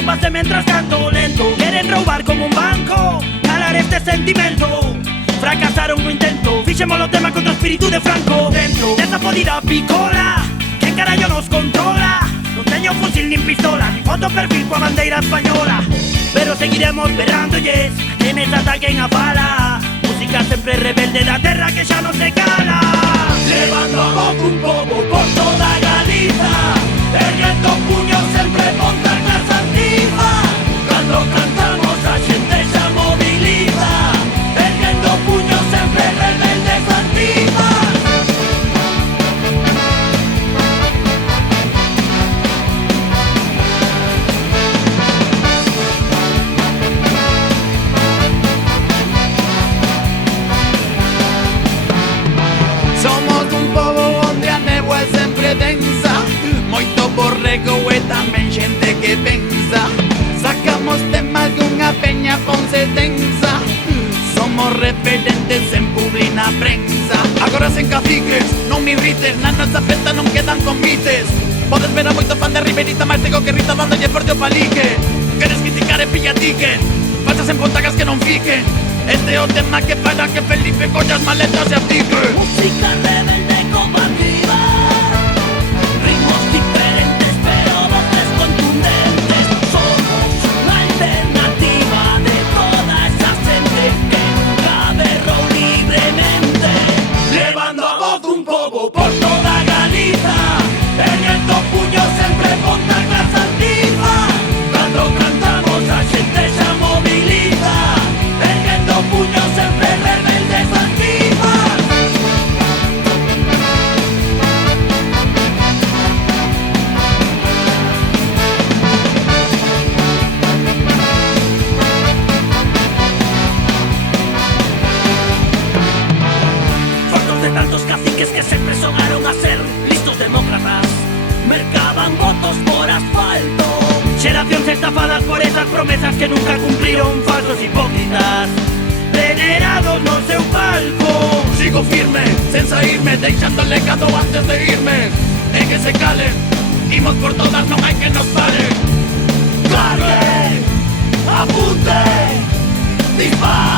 con base mientras canto lento. Quieren robar como un banco, calar este sentimiento. Fracasaron no intento, fichemos los temas contra espíritu de Franco. Dentro de esa jodida picola, ¿quién carajo nos controla? No tengo fusil ni pistola, ni foto perfil con bandera española. Pero seguiremos esperando, yes, que me ataquen a bala. Música siempre rebelde, la tierra que ya no se cala. Levando a voz un poco por toda Galiza, erguendo puños sempre contra a casa antiga. Cando cantamos a xente xa moviliza, erguendo puños sempre rebeldes antigas. Somos un pobo onde a néboa é sempre densa, moito borrego e tamén xente que pensa. Sacamos temas dunha peña ponce tensa, somos referentes en publi na prensa. Agora sen caciques, non me irrites, na nosa festa non quedan convites. Podes ver a moito fan de Riverita, máis tego que Rita dándolle forte o palique. Queres criticar e pilla ticket, fachas en pontagas que non fiquen. Este é o tema que para que Felipe colla as maletas e abdique. Música rebelde combativa, ritmos diferentes pero voces contundentes. Somos la alternativa de toda esa gente que nunca berrou libremente. Levando a voz un pobo por toda Galiza, erguendo puños sempre contra a clase antiga. Cando cantamos a xente xa moviliza, erguendo puños sempre rebeldes antigas. Fartos de tantos caciques que siempre sonaron a ser listos demócratas, mercaban votos por asfalto. Generaciones estafadas por esas promesas que nunca cumplieron, falsos hipócritas, venerados no seu palco. Sigo firme, sen saírme, deixando el legado antes de irme. En que se calen, imos por todas, non hai que nos pare. Cargue, apunte, dispare.